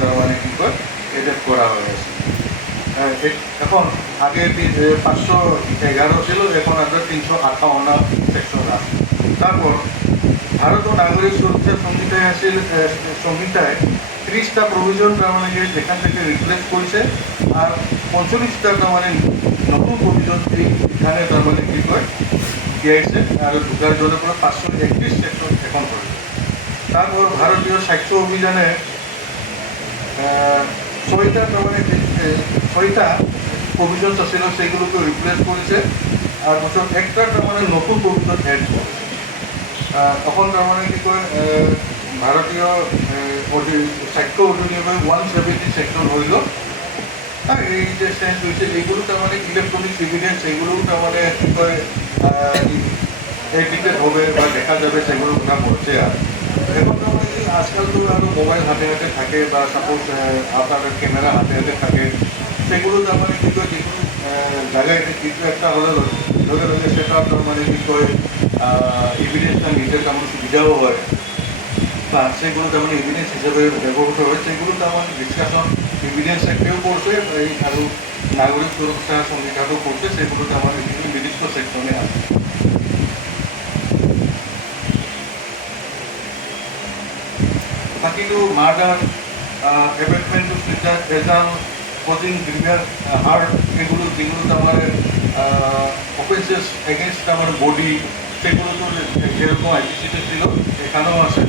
তার মানে কি করে এটা করা হয়েছে। হ্যাঁ, এখন আগে পাঁচশো এগারো ছিল এখন আমরা তিনশো আঠাউন্ন সেকশন আছে তারপর ভারত ও নাগরিক সুরক্ষা সংহিতায় আসিল সংহিতায় ত্রিশটা প্রভিজন তার মানে যেখান থেকে রিপ্লেস করছে আর পঁয়তাল্লিশটা তার মানে নতুন প্রভিজন এইখানে তার মানে কি করে দিয়েছে আর ঢুকার জন্য পুরো পাঁচশো একত্রিশ সেকশন এখন করেছে। তারপর ভারতীয় স্বাস্থ্য অভিযানে ছয়টা এ, ছয়টা প্রভিজন ছিল সেগুলোকে রিপ্লেস করেছে। আর বছর একটা তার মানে নতুন প্রভিজন অ্যাড করেছে। তখন তার মানে কি কয় ভারতীয় স্বাস্থ্য অধিনিয়মে ওয়ান সেভেন্টি সেকশন হইল হ্যাঁ এই যে চেঞ্জ হয়েছে এইগুলো তার মানে ইলেকট্রনিক এভিডেন্স এগুলোও তার কি কয় এডিটেড হবে বা দেখা যাবে সেগুলো ওরা বলছে আর আজকাল তো আরও মোবাইল হাতে হাতে থাকে বা সাপোজ আপনার ক্যামেরা হাতে হাতে থাকে সেগুলো তার মানে কি কয় যেগুলো জায়গায় কিছু একটা হলে লগে লগে সেটা তার মানে কি কয় এভিডেন্সটা নিতে তেমন সুবিধাও হয়। বা সেগুলো তেমন এভিডেন্স হিসেবে ব্যবহৃত হয়, সেগুলো তেমন ডিসকাশন এভিডেন্স একটাও করছে এই আৰু নাগরিক সুরক্ষা সংহিতাটো করছে, সেগুলো তেমন নির্দিষ্ট সেকশনে আছে। থাকি to murder appointment to filter ভেজাল কোচিং গ্রিভিয়ার হার্ট এগুলো যেগুলো তো আমার অফেন্সেস এগেনস্ট আমার বডি সেগুলো তো যেরকম আইসিসিতে ছিল এখানেও আছে